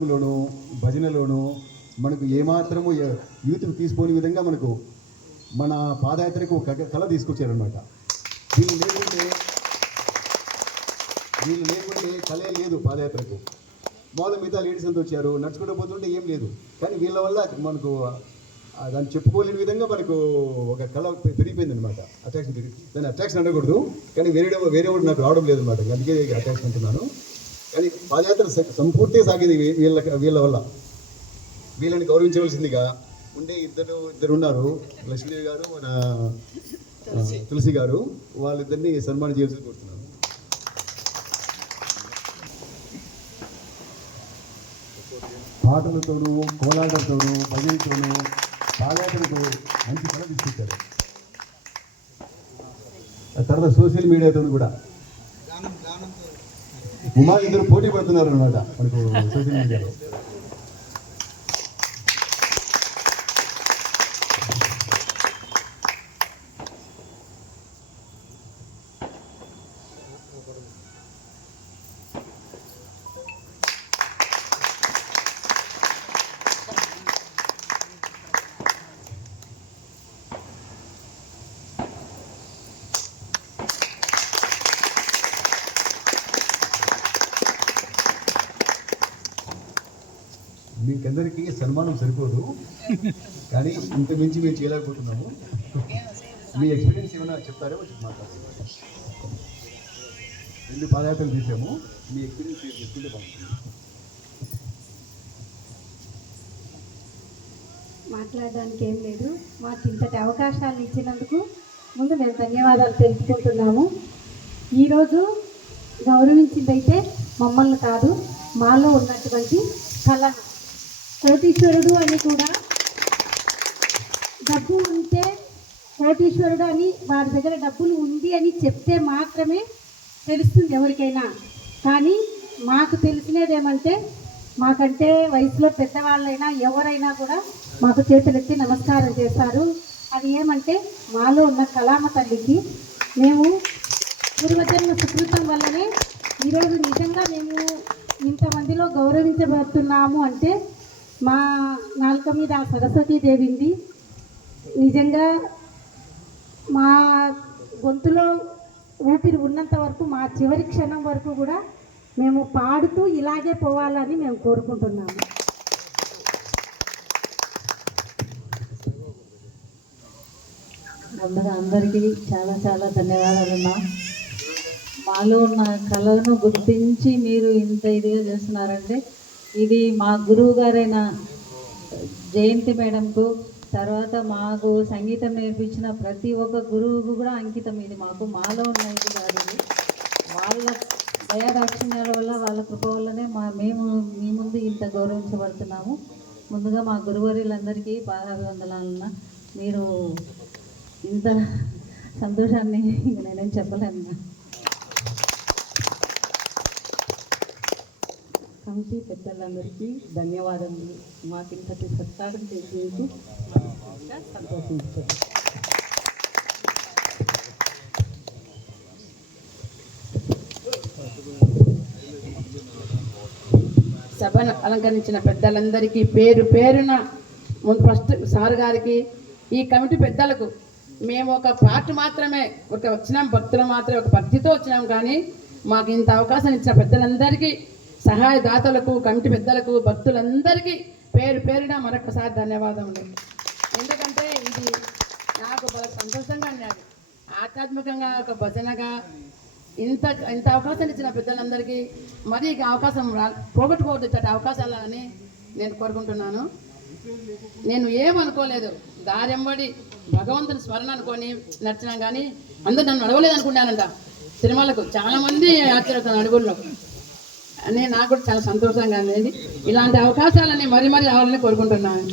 లోను భజనలోను మనకు ఏమాత్రము యూత్కి తీసుకోని విధంగా మనకు మన పాదయాత్రకు ఒక కళ తీసుకొచ్చారనమాట వీళ్ళు లేకుంటే వీళ్ళు లేకుంటే కళే లేదు పాదయాత్రకు. మామూలు మిగతా లేడీస్ అంతా వచ్చారు నడుచుకుంటూ పోతుంటే ఏం లేదు. కానీ వీళ్ళ వల్ల మనకు దాన్ని చెప్పుకోలేని విధంగా మనకు ఒక కళ పెరిగిపోయింది అనమాట అట్రాక్షన్ పెరిగి దాన్ని అట్రాక్షన్ అనకూడదు. కానీ వేరే వేరే వాడు నాకు రావడం లేదు అనమాట అందుకే అట్రాక్షన్ అంటున్నాను. కానీ పాదయాత్ర స- సంపూర్తిగా సాగింది వీళ్ళ వీళ్ళ వల్ల. వీళ్ళని గౌరవించవలసిందిగా ఉండే ఇద్దరు ఇద్దరు ఉన్నారు లక్ష్మీదేవి గారు మన తులసి గారు. వాళ్ళిద్దరిని సన్మానం చేయాల్సి కోరుతున్నాను. పాటలతోనూ కోలాటంతోనూ భజనతోనూ పాదయాత్రతో మంచి కళ తీసుకొచ్చారు. తర్వాత సోషల్ మీడియాతో కూడా. ఉమా ఇద్దరు పోటీ పడుతున్నారు అనమాట మనకు సోషల్ మీడియాలో మీకందరికీ సన్మానం సరిపోదు. కానీ ఇంత మించి మేము చేయలేకపోతున్నాము. మీ ఎక్స్పీరియన్స్ ఏమైనా చెప్తారేమో మాట్లాడుతున్నారు రెండు పాదయాత్రలు తీసాము. మీ ఎక్స్పీరియన్స్ చెప్తుంటే బాగుంటుంది. మాట్లాడడానికి ఏం లేదు. మాకు ఇంతటి అవకాశాలు ఇచ్చినందుకు ముందు మేము ధన్యవాదాలు తెలుపుకుంటున్నాము. ఈరోజు గౌరవించిందైతే మమ్మల్ని కాదు మాలో ఉన్నటువంటి కళను కోటీశ్వరుడు అని కూడా డబ్బు ఉంటే కోటీశ్వరుడు అని వారి దగ్గర డబ్బులు ఉంది అని చెప్తే మాత్రమే తెలుస్తుంది ఎవరికైనా. కానీ మాకు తెలిసినది ఏమంటే మాకంటే వయసులో పెద్దవాళ్ళైనా ఎవరైనా కూడా మాకు చేతులెత్తి నమస్కారం చేస్తారు. అది ఏమంటే మాలో ఉన్న కళామ తల్లికి మేము పూర్వజన్మ సుకృతం వల్లనే ఈరోజు నిజంగా మేము ఇంతమందిలో గౌరవించబడుతున్నాము అంటే మా నాలుక మీద ఆ సరస్వతీదేవి ఉంది. నిజంగా మా గొంతులో ఊపిరి ఉన్నంత వరకు మా చివరి క్షణం వరకు కూడా మేము పాడుతూ ఇలాగే పోవాలని మేము కోరుకుంటున్నాము. అందరూ అందరికీ చాలా చాలా ధన్యవాదాలమ్మా మాలో ఉన్న కళను గుర్తించి మీరు ఇంత ఇదిగా చేస్తున్నారంటే ఇది మా గురువు గారైన జయంతి మేడంకు తర్వాత మాకు సంగీతం నేర్పించిన ప్రతి ఒక్క గురువుకు కూడా అంకితం. ఇది మాకు మాలో ఉన్న ఇది కాదు ఇది. వాళ్ళ దయాదాక్షిణ్యాల వల్ల వాళ్ళ కృప వల్లనే మా మేము మీ ముందు ఇంత గౌరవించబడుతున్నాము. ముందుగా మా గురువరులందరికీ పాదాభివందనాలన్న. మీరు ఇంత సంతోషాన్ని ఇంక నేనేం చెప్పలేను కమిటీ పెద్దలందరికీ ధన్యవాదములు. మాకు ఇంతటి సత్కారం చేసేందుకు సంతోషించారు సభను అలంకరించిన పెద్దలందరికీ పేరు పేరున ఫస్ట్ సార్ గారికి ఈ కమిటీ పెద్దలకు మేము ఒక పార్ట్ మాత్రమే ఒక వచ్చినాం భక్తులు మాత్రమే ఒక భక్తితో వచ్చినాం కానీ మాకు ఇంత అవకాశం ఇచ్చిన పెద్దలందరికీ సహాయదాతలకు కమిటీ పెద్దలకు భక్తులందరికీ పేరు పేరున మరొకసారి ధన్యవాదములు ఎందుకంటే ఇది నాకు బాగా సంతోషంగా ఉన్నది ఆధ్యాత్మికంగా ఒక భజనగా ఇంత ఇంత అవకాశం ఇచ్చిన పెద్దలందరికీ మరి ఇక అవకాశం రా పోగొట్టుకోవద్దు ఇచ్చటి అవకాశాలని నేను కోరుకుంటున్నాను. నేను ఏమనుకోలేదు. దారెంబడి భగవంతుని స్మరణ అనుకొని నడిచినా కానీ అందరూ నన్ను అడగలేదు అనుకున్నానంట సినిమాలకు చాలామంది మంది అడుగుల్లో అని నాకు కూడా చాలా సంతోషంగా ఉంది. ఇలాంటి అవకాశాలని మరీ మరీ రావాలని కోరుకుంటున్నాను.